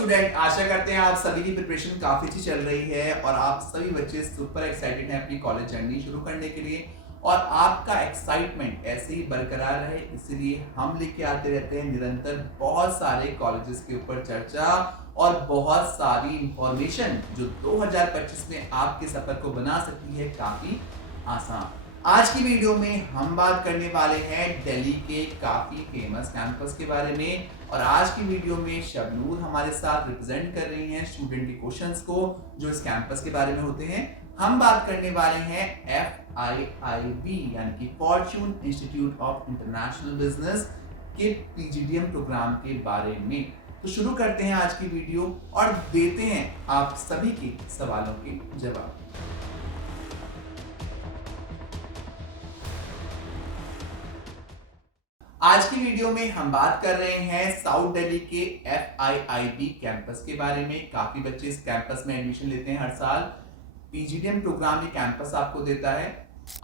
Student, आशा करते हैं आप सभी की प्रिपरेशन काफी अच्छी चल रही है और आप सभी बच्चे सुपर एक्साइटेड हैं अपनी कॉलेज जर्नी शुरू करने के लिए। और आपका एक्साइटमेंट ऐसे ही बरकरार रहे, इसलिए हम लेके आते रहते हैं निरंतर बहुत सारे कॉलेजेस के ऊपर चर्चा और बहुत सारी इंफॉर्मेशन जो 2025 में आपके सफर को बना सकती है काफी आसान। आज की वीडियो में हम बात करने वाले हैं दिल्ली के काफी फेमस कैंपस के बारे में। और आज की वीडियो में शबनूर हमारे साथ रिप्रेजेंट कर रही हैं स्टूडेंट के क्वेश्चंस को जो इस कैंपस के बारे में होते हैं। हम बात करने वाले हैं FIIB यानी कि Fortune institute of international business के PGDM प्रोग्राम के बारे में। तो शुरू करते हैं आज की वीडियो और देते हैं आप सभी के सवालों के जवाब। आज की वीडियो में हम बात कर रहे हैं साउथ दिल्ली के FIIB कैंपस के बारे में। काफी बच्चे इस कैंपस में एडमिशन लेते हैं हर साल। PGDM प्रोग्राम ये कैंपस आपको देता है।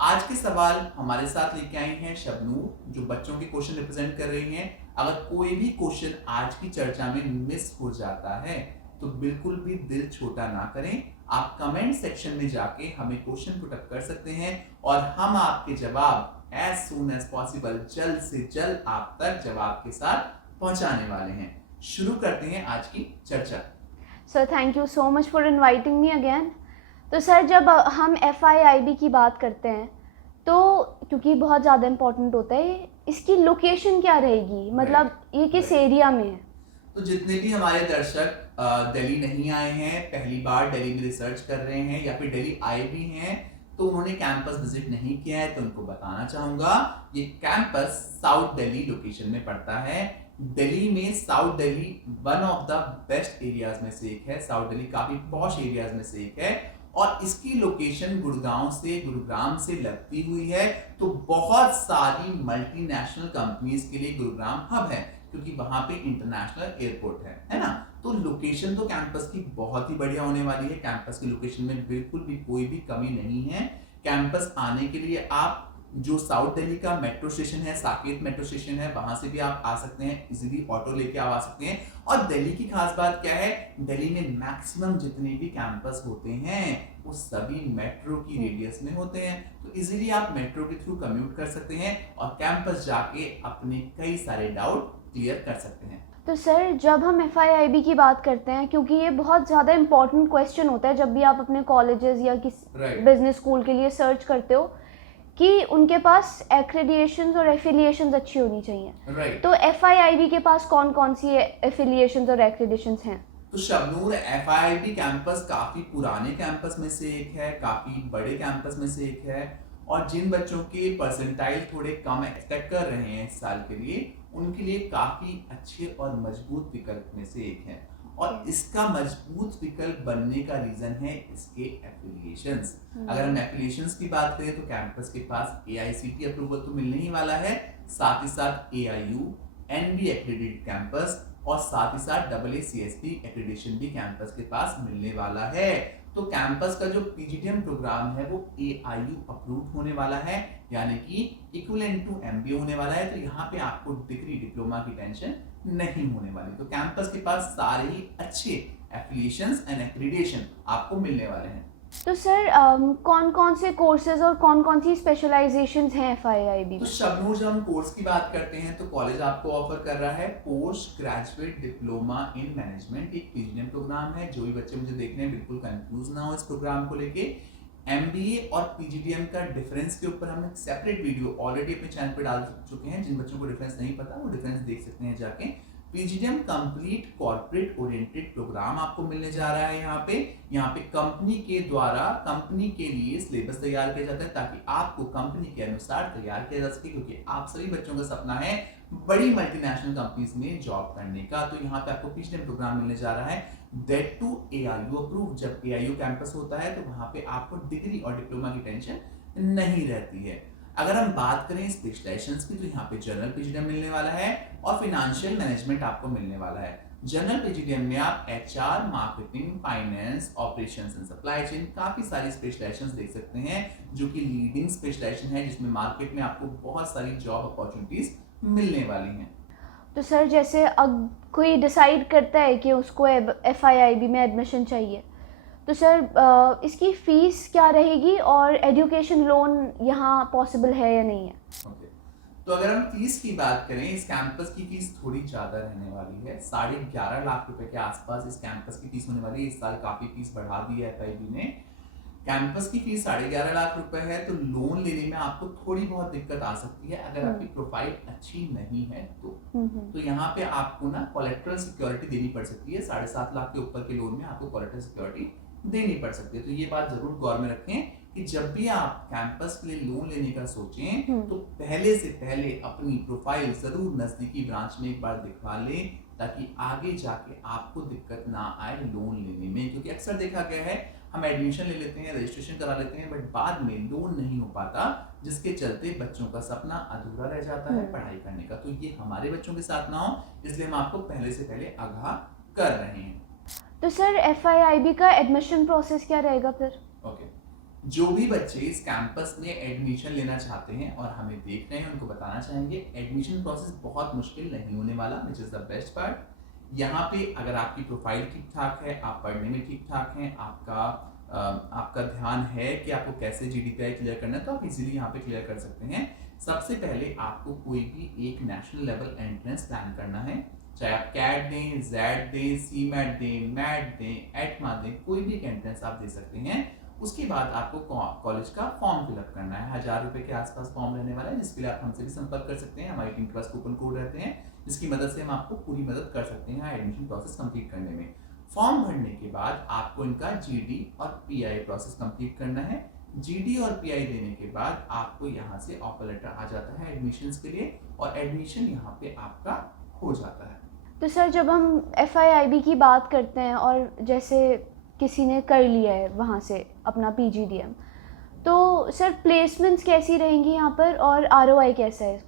आज के सवाल हमारे साथ लेके आई हैं शबनूर जो बच्चों के क्वेश्चन रिप्रेजेंट कर रही हैं। अगर कोई भी क्वेश्चन आज की चर्चा में मिस हो जाता है तो बिल्कुल भी दिल छोटा ना करें, आप कमेंट सेक्शन में जाके हमें क्वेश्चन पुट अप कर सकते हैं और हम आपके जवाब as soon as possible जल्द से जल्द आप तक जवाब के साथ पहुंचाने वाले हैं। शुरू करते हैं आज की चर्चा। Sir thank you so much for inviting me again. तो सर जब हम FIIB की बात करते हैं तो क्योंकि बहुत ज़्यादा इम्पोर्टेंट होता है, इसकी लोकेशन क्या रहेगी, मतलब ये किस एरिया में है? तो जितने भी हमारे दर्शक दिल्ली नहीं आए हैं, पहली बार दिल्ली में रिसर्च कर रहे हैं या फिर दिल्ली आए भी हैं तो उन्होंने कैंपस विजिट नहीं किया है, तो उनको बताना चाहूंगा ये कैंपस साउथ दिल्ली लोकेशन में पड़ता है। दिल्ली में south Delhi one of the best areas में से एक है। साउथ दिल्ली काफी पॉश एरियाज में से एक है और इसकी लोकेशन गुरुग्राम से लगती हुई है। तो बहुत सारी मल्टीनेशनल कंपनीज के लिए गुरुग्राम हब है क्योंकि वहां पे इंटरनेशनल एयरपोर्ट है ना। तो लोकेशन तो कैंपस की बहुत ही बढ़िया होने वाली है। कैंपस की लोकेशन में बिल्कुल भी कोई भी कमी नहीं है। कैंपस आने के लिए आप जो साउथ दिल्ली का मेट्रो स्टेशन है, साकेत मेट्रो स्टेशन है, वहां से भी आप आ सकते हैं, इजीली ऑटो लेके आप आ सकते हैं। और दिल्ली की खास बात क्या है, दिल्ली में मैक्सिमम जितने भी कैंपस होते हैं वो सभी मेट्रो की रेडियस में होते हैं। तो इजीली आप मेट्रो के थ्रू कम्यूट कर सकते हैं और कैंपस जाके अपने कई सारे डाउट क्लियर कर सकते हैं। तो सर जब हम FIIB की बात करते हैं, क्योंकि ये बहुत ज़्यादा इम्पॉर्टेंट क्वेश्चन होता है जब भी आप अपने कॉलेजेस या किसी बिजनेस स्कूल के लिए सर्च करते हो कि उनके पास एक्रेडिएशंस और एफिलिएशंस अच्छी होनी चाहिए। तो FIIB के पास कौन कौन सी एफिलिएशंस और एक्रेडिएशंस हैं? तो शबनूर, FIIB कैंपस काफी पुराने कैंपस में से एक है, काफी बड़े कैंपस में से एक है और जिन बच्चों के परसेंटाइल थोड़े कम एक्सपेक्ट कर रहे हैं इस साल के लिए, उनके लिए काफी अच्छे और मजबूत विकल्प में से एक है। और इसका मजबूत विकल्प बनने का रीजन है इसके एफिलिएशंस। अगर हम एफिलिएशंस की बात करें तो कैंपस के पास AICTE अप्रूवल तो मिलने ही वाला है, साथ ही साथ AIU NB एक्रेडिटेड कैंपस और साथ ही साथ AACSP एक्रेडिटेशन भी कैंपस के पास मिलने वाला है। तो कैंपस का जो PGDM प्रोग्राम है वो AIU अप्रूव होने वाला है, यानी कि इक्विवेलेंट टू MBA होने वाला है। तो यहाँ पे आपको डिग्री डिप्लोमा की टेंशन नहीं होने वाली। तो कैंपस के पास सारे ही अच्छे एफिलिएशंस एंड एक्रेडिटेशन आपको मिलने वाले हैं। तो सर कौन कौन से कोर्सेज और कौन कौन सी स्पेशलाइजेशंस हैं FIIB में? तो शबनूर, जब हम कोर्स की बात करते हैं तो कॉलेज आपको ऑफर कर रहा है post graduate diploma in management. एक PGDM प्रोग्राम है। जो भी बच्चे मुझे देख रहे हैं बिल्कुल कंफ्यूज ना हो इस प्रोग्राम को लेके। MBA और PGDM का डिफरेंस के ऊपर हम एक सेपरेट वीडियो ऑलरेडी अपने चैनल पे डाल चुके हैं। जिन बच्चों को डिफरेंस नहीं पता वो डिफरेंस देख सकते हैं जाके। PGDM complete corporate oriented program आपको मिलने जा रहा है। यहाँ पे कंपनी के द्वारा कंपनी के लिए सिलेबस तैयार किया जाता है ताकि आपको कंपनी के अनुसार तैयार किया जा सके, क्योंकि आप सभी बच्चों का सपना है बड़ी मल्टीनेशनल कंपनीज में जॉब करने का। तो यहाँ पे आपको PGDM प्रोग्राम मिलने जा रहा है, दैट टू AIU अप्रूव। जब AIU कैंपस होता है तो वहां पे आपको डिग्री और डिप्लोमा की टेंशन नहीं रहती है। अगर हम बात करें स्पेशलाइजेशंस की तो यहाँ पे जनरल PGDM मिलने वाला है और फाइनेंशियल मैनेजमेंट आपको मिलने वाला है। जनरल PGDM में आप HR, marketing, finance, operations and supply chain काफी सारी स्पेशलाइजेशंस देख सकते हैं जो कि लीडिंग स्पेशलाइजेशन है, जिसमें मार्केट में आपको बहुत सारी जॉब अपॉर्चुनिटीज मिलने वाली हैं। तो सर जैसे अब कोई डिसाइड करता है कि उसको FIIB में एडमिशन चाहिए, तो सर इसकी फ़ीस क्या रहेगी और एजुकेशन लोन यहाँ पॉसिबल है या नहीं है? ओके, तो अगर हम फीस की बात करें, इस कैंपस की फीस थोड़ी ज़्यादा रहने वाली है। 11.5 लाख रुपए के आसपास इस कैंपस की फीस होने वाली है। इस साल काफ़ी फीस बढ़ा दी है FIB ने। कैंपस की फीस 11.5 लाख रुपए है, तो लोन लेने में आपको थोड़ी बहुत दिक्कत आ सकती है अगर आपकी प्रोफाइल अच्छी नहीं है तो यहाँ पे आपको ना कोलेटरल सिक्योरिटी देनी पड़ सकती है। 7.5 लाख के ऊपर के लोन में आपको कोलेटरल सिक्योरिटी देनी पड़ सकती है। तो ये बात जरूर गौर में रखें कि जब भी आप कैंपस के लिए लोन लेने का सोचें तो पहले से पहले अपनी प्रोफाइल जरूर नजदीकी ब्रांच में एक बार दिखवा लें, ताकि आगे जाके आपको दिक्कत ना आए लोन लेने में। क्योंकि अक्सर देखा गया है हम एडमिशन ले लेते हैं, रजिस्ट्रेशन करा लेते हैं, बट बाद में लोन नहीं हो पाता, जिसके चलते बच्चों का सपना अधूरा रह जाता है पढ़ाई करने का। तो ये हमारे बच्चों के साथ ना हो, इसलिए हम आपको पहले से पहले आगाह कर रहे हैं। तो सर FIIB का एडमिशन प्रोसेस क्या रहेगा फिर? ओके, जो भी बच्चे इस कैंपस में एडमिशन लेना चाहते हैं और हमें देख रहे हैं, उनको बताना चाहेंगे एडमिशन प्रोसेस बहुत मुश्किल नहीं होने वाला, which is the best part. यहाँ पे अगर आपकी प्रोफाइल ठीक ठाक है, आप पढ़ने में ठीक ठाक हैं, आपका ध्यान है कि आपको कैसे GDPI क्लियर करना है, तो आप इजीली यहाँ पे क्लियर कर सकते हैं। सबसे पहले आपको कोई भी एक नेशनल लेवल एंट्रेंस प्लान करना है, चाहे आप कैट दें, जेड दें, CMAT दें, मैट दें, एटमा दें, कोई भी एक एंट्रेंस आप दे सकते हैं। उसके बाद आपको कॉलेज का फॉर्म फिलअप करना है। 1000 रुपए के आसपास फॉर्म रहने वाला है, जिसके लिए आप हमसे भी संपर्क कर सकते हैं। हमारी टीम के पास कूपन कोड रहते हैं, जिसकी मदद से हम आपको पूरी मदद कर सकते हैं एडमिशन प्रोसेस कंप्लीट करने में। फॉर्म भरने के बाद आपको इनका GD और PI प्रोसेस कंप्लीट करना है। GD और PI देने के बाद आपको यहाँ से ऑफर लेटर आ जाता है एडमिशन्स के लिए, और एडमिशन यहाँ पे आपका हो जाता है। तो सर जब हम FIIB की बात करते हैं और जैसे किसी ने कर लिया है वहाँ से अपना PGDM, तो सर प्लेसमेंट्स कैसी रहेंगी यहाँ पर और ROI कैसा है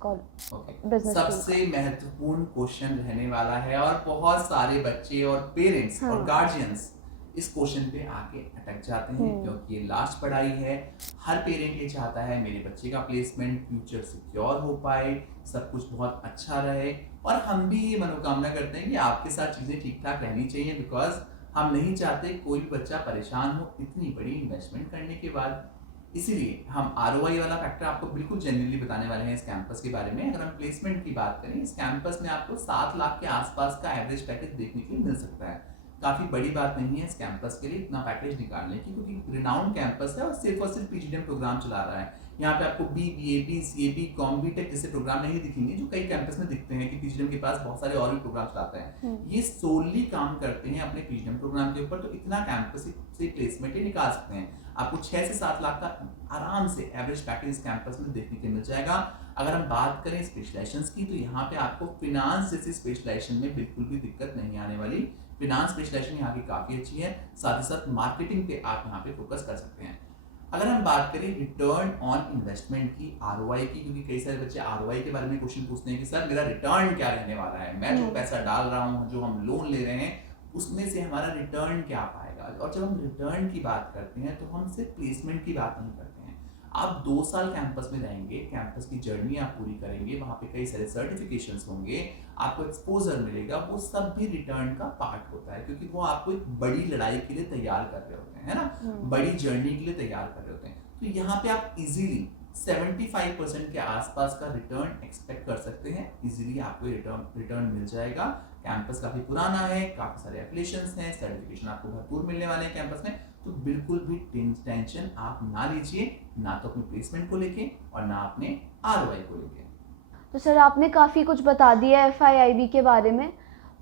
बिजनेस? सबसे महत्वपूर्ण क्वेश्चन रहने वाला है, और बहुत सारे बच्चे और पेरेंट्स और गार्जियंस इस क्वेश्चन पे आके अटक जाते हैं, क्योंकि ये लास्ट पढ़ाई है। हर पेरेंट ये चाहता है मेरे बच्चे का प्लेसमेंट फ्यूचर सिक्योर हो पाए, सब कुछ बहुत अच्छा रहे, और हम भी ये मनोकामना करते हैं कि आपके साथ चीज़ें ठीक ठाक रहनी चाहिए, बिकॉज हम नहीं चाहते कोई भी बच्चा परेशान हो इतनी बड़ी इन्वेस्टमेंट करने के बाद। इसीलिए हम ROI वाला फैक्टर आपको बिल्कुल जेन्युइनली बताने वाले हैं इस कैंपस के बारे में। अगर हम प्लेसमेंट की बात करें, इस कैंपस में आपको 7 लाख के आसपास का एवरेज पैकेज देखने के लिए मिल सकता है। काफ़ी बड़ी बात नहीं है इस कैंपस के लिए इतना पैकेज निकालने की, क्योंकि रिनाउंड कैंपस है और सिर्फ PGDM प्रोग्राम चला रहा है। यहाँ पे आपको BBA, BCA, BCom, BTech जैसे प्रोग्राम नहीं दिखेंगे जो कई कैंपस में दिखते हैं कि PGDM के पास बहुत सारे और भी प्रोग्राम चलाते हैं। ये सोलली काम करते हैं अपने PGDM प्रोग्राम के ऊपर, तो इतना कैंपस से प्लेसमेंट ही निकाल सकते हैं। आपको 6 से 7 लाख का आराम से एवरेज पैकेज इस कैंपस में देखने को मिल जाएगा। अगर हम बात करें स्पेशलाइजेशंस की, तो यहाँ पे आपको फिनांस जैसी स्पेशलाइजेशन में बिल्कुल भी दिक्कत नहीं आने वाली। फिनांस स्पेशलाइजेशन यहाँ की काफ़ी अच्छी है, साथ ही साथ मार्केटिंग पे आप यहाँ पे फोकस कर सकते हैं। अगर हम बात करें रिटर्न ऑन इन्वेस्टमेंट की, ROI की, क्योंकि कई सारे बच्चे ROI के बारे में क्वेश्चन पूछते हैं कि सर मेरा रिटर्न क्या रहने वाला है, मैं जो पैसा डाल रहा हूँ, जो हम लोन ले रहे हैं, उसमें से हमारा रिटर्न क्या पाएगा। और जब हम रिटर्न की बात करते हैं तो हम सिर्फ प्लेसमेंट की बात नहीं करते हैं। आप 2 साल कैंपस में रहेंगे, कैंपस की जर्नी आप पूरी करेंगे, वहाँ पे कई सारे सर्टिफिकेशंस होंगे, आपको एक्सपोजर मिलेगा, वो सब भी रिटर्न का पार्ट होता है, क्योंकि वो आपको एक बड़ी लड़ाई के लिए तैयार कर रहे होते हैं, है ना, बड़ी जर्नी के लिए तैयार कर रहे होते हैं। तो यहाँ पे आप इजीली 75% के आसपास का रिटर्न एक्सपेक्ट कर सकते हैं। इजीली आपको रिटर्न मिल जाएगा। कैंपस काफ़ी पुराना है, काफ़ी सारे एप्लीकेशंस हैं, सर्टिफिकेशन आपको भरपूर मिलने वाले हैं कैंपस में, तो बिल्कुल भी टेंशन आप ना लीजिए, ना तो अपने प्लेसमेंट को लेके और ना अपने ROI को लेके। तो सर आपने काफ़ी कुछ बता दिया FIIB के बारे में,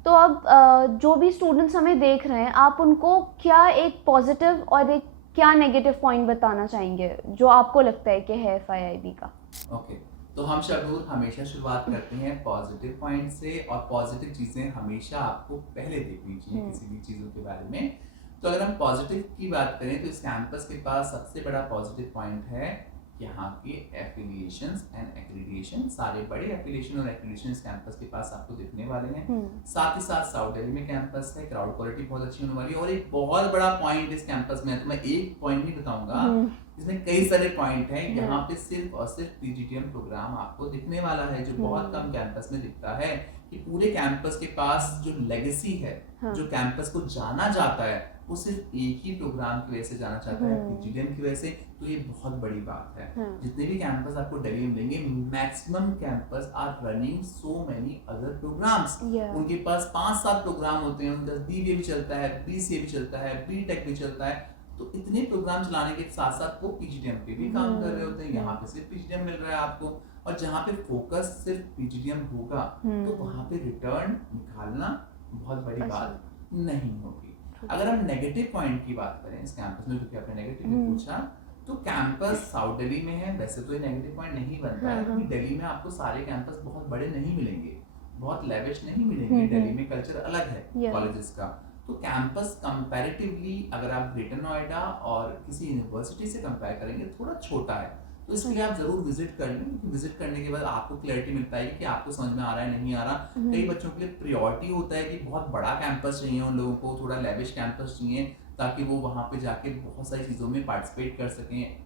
तो अब जो भी स्टूडेंट्स हमें देख रहे हैं, आप उनको क्या एक पॉजिटिव और एक क्या नेगेटिव पॉइंट बताना चाहेंगे जो आपको लगता है कि है FIIB का? ओके, तो हम शबनूर हमेशा शुरुआत करते हैं पॉजिटिव पॉइंट से, और पॉजिटिव चीज़ें हमेशा आपको पहले देखनी चाहिए किसी भी चीज़ों के बारे में। तो अगर हम पॉजिटिव की बात करें तो इस कैंपस के पास सबसे बड़ा पॉजिटिव पॉइंट है यहाँ के एफिलिएशंस एंड एक्रीडिएशन। सारे बड़े एफिलिएशन और एक्रीडिएशन इस कैंपस के पास आपको दिखने वाले हैं। साथ ही साथ साउथ दिल्ली में कैंपस है, क्राउड क्वालिटी बहुत अच्छी होने वाली है, और एक बहुत बड़ा पॉइंट इस कैंपस में है, तो मैं एक पॉइंट नहीं बताऊंगा, इसमें कई सारे पॉइंट हैं। यहाँ पे सिर्फ और सिर्फ PGDM प्रोग्राम आपको दिखने वाला है, जो बहुत कम कैंपस में दिखता है। कि पूरे कैंपस के पास जो लेगेसी है, हाँ। जो कैंपस को जाना जाता है, वो सिर्फ एक ही प्रोग्राम की वजह से जाना चाहता है, पीजीडीएम की वजह से। तो ये बहुत बड़ी बात है। जितने भी कैंपस आपको दिल्ली में मिलेंगे, maximum campus are running so many other programs. उनके पास 5-7 प्रोग्राम होते हैं, उनका बीबीए भी चलता है, बीसीए भी चलता है, बीटेक भी चलता है। तो इतने प्रोग्राम चलाने के साथ साथ वो पीजीडीएम पे भी काम कर रहे होते हैं। यहाँ पे सिर्फ पीजीडीएम मिल रहा है आपको, और जहाँ पे फोकस सिर्फ पीजीडीएम होगा तो वहाँ पे रिटर्न निकालना बहुत बड़ी बात नहीं होगी। अगर हम नेगेटिव पॉइंट की बात करें इस कैंपस में, क्योंकि आपने नेगेटिव में पूछा, तो कैंपस साउथ दिल्ली में है। वैसे तो ये नेगेटिव पॉइंट नहीं बनता है, क्योंकि दिल्ली में आपको सारे कैंपस बहुत बड़े नहीं मिलेंगे, बहुत लेविश नहीं मिलेंगे। दिल्ली में कल्चर अलग है कॉलेजेस का। तो कैंपस कंपैरेटिवली अगर आप ग्रेटर नोएडा और किसी यूनिवर्सिटी से कंपेयर करेंगे, थोड़ा छोटा है। तो इसके लिए आप जरूर विजिट कर लें। विजिट करने के बाद आपको क्लैरिटी मिल पाएगी कि आपको समझ में आ रहा है नहीं आ रहा। कई बच्चों के लिए प्रायोरिटी होता है कि बहुत बड़ा कैंपस चाहिए, उन लोगों को थोड़ा लेविश कैंपस चाहिए, ताकि वो वहाँ पे जाके बहुत सारी चीज़ों में पार्टिसिपेट कर सकें,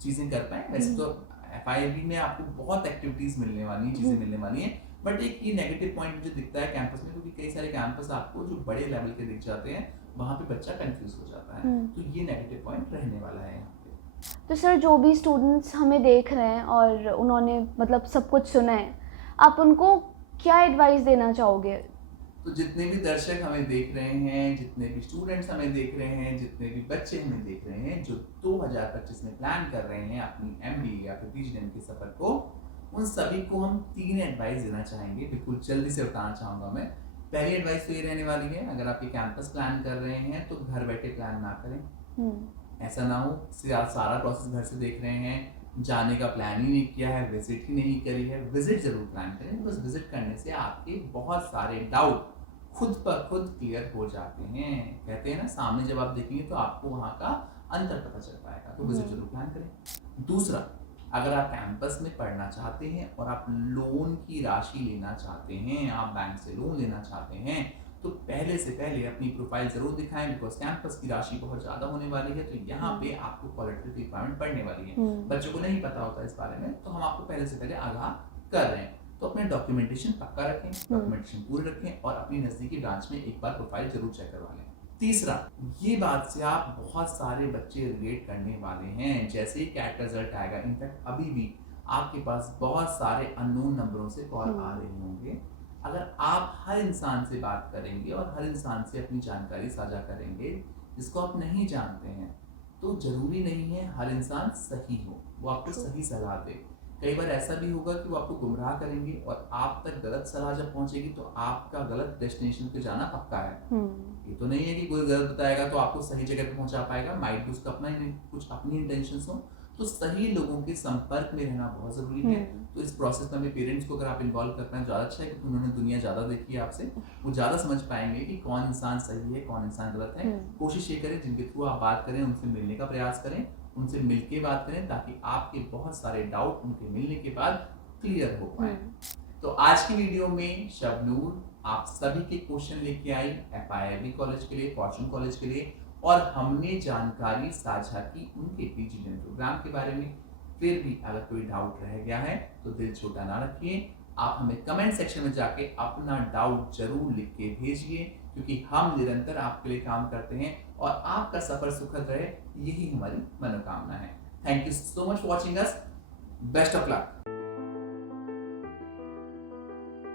चीज़ें कर पाएँ। वैसे तो FIIB में आपको बहुत एक्टिविटीज़ मिलने वाली हैं, चीज़ें मिलने वाली हैं। बट एक ये नेगेटिव पॉइंट मुझे दिखता है कैंपस में, क्योंकि कई सारे कैंपस आपको जो बड़े लेवल के दिख जाते हैं, वहाँ पे बच्चा कंफ्यूज हो जाता है। तो ये नेगेटिव पॉइंट रहने वाला है यहाँ पे। तो सर, जो भी स्टूडेंट्स हमें देख रहे हैं और उन्होंने मतलब सब कुछ सुना है, आप उनको क्या एडवाइस देना चाहोगे? तो जितने भी दर्शक हमें देख रहे हैं, जितने भी स्टूडेंट्स हमें देख रहे हैं, जितने भी बच्चे हमें देख रहे हैं, जो 2025 में प्लान कर रहे हैं अपनी MBA या फिर पीजीडीएम के सफर को, उन सभी को हम 3 एडवाइस देना चाहेंगे। बिल्कुल जल्दी से बताना चाहूँगा मैं। पहली एडवाइस तो ये रहने वाली है, अगर आप ये कैंपस प्लान कर रहे हैं तो घर बैठे प्लान ना करें। ऐसा ना हो कि आप सारा प्रोसेस घर से देख रहे हैं, जाने का प्लान ही नहीं किया है, विजिट ही नहीं करी है। विजिट जरूर प्लान करें, बिकॉज विजिट करने से आपके बहुत सारे डाउट खुद पर खुद क्लियर हो जाते हैं। कहते हैं ना, सामने जब आप देखेंगे तो आपको वहाँ का अंतर पता चल पाएगा। तो विजिट जरूर प्लान करें। दूसरा, अगर आप कैंपस में पढ़ना चाहते हैं और आप लोन की राशि लेना चाहते हैं, आप बैंक से लोन लेना चाहते हैं, तो पहले से पहले अपनी प्रोफाइल जरूर दिखाएं, बिकॉज कैंपस की राशि बहुत ज़्यादा होने वाली है। तो यहाँ पे आपको क्वालिटेटिव रिक्वायरमेंट पड़ने वाली है। बच्चों को नहीं पता होता इस बारे में, तो हम आपको पहले से पहले आगाह कर रहे हैं। तो अपने डॉक्यूमेंटेशन पक्का रखें, डॉक्यूमेंटेशन पूरे रखें, और अपनी नज़दीकी ब्रांच में एक बार प्रोफाइल जरूर चेक करवा लें। तीसरा, ये बात से आप बहुत सारे बच्चे रिलेट करने वाले हैं। जैसे ही कैट रिजल्ट आएगा, इनफैक्ट अभी भी आपके पास बहुत सारे अननोन नंबरों से कॉल आ रहे होंगे। अगर आप हर इंसान से बात करेंगे और हर इंसान से अपनी जानकारी साझा करेंगे जिसको आप नहीं जानते हैं, तो जरूरी नहीं है हर इंसान सही हो, वो आपको सही सलाह दे। कई बार ऐसा भी होगा कि वो आपको गुमराह करेंगे, और आप तक गलत सलाह जब पहुंचेगी तो आपका गलत डेस्टिनेशन पे जाना पक्का है। ये तो नहीं है कि कोई गलत बताएगा तो आपको सही जगह पे पहुंचा पाएगा। माइट भी उसका अपना कुछ अपनी इंटेंशंस हो। तो सही लोगों के संपर्क में रहना बहुत जरूरी है। तो इस प्रोसेस में अपने पेरेंट्स को अगर आप इन्वॉल्व करते हैं, ज़्यादा अच्छा है, क्योंकि उन्होंने दुनिया ज़्यादा देखी है आपसे, वो ज़्यादा समझ पाएंगे कि कौन इंसान सही है, कौन इंसान गलत है। कोशिश ये करें जिनके थ्रू आप बात करें उनसे मिलने का प्रयास करें, उनसे मिलके बात करें, ताकि आपके बहुत सारे डाउट उनके मिलने के बाद क्लियर हो पाए। तो आज की वीडियो में शबनूर आप सभी के क्वेश्चन लेके आई FIIB कॉलेज के लिए, फॉर्चून कॉलेज के लिए, और हमने जानकारी साझा की उनके पीजीडीएम प्रोग्राम के बारे में। फिर भी अगर कोई डाउट रह गया है तो दिल छोटा ना रखिए, आप हमें कमेंट सेक्शन में जाके अपना डाउट जरूर लिख के भेजिए, क्योंकि हम निरंतर आपके लिए काम करते हैं और आपका सफर सुखद रहे, यही हमारी मनोकामना है। Thank you so much for watching us. Best of luck.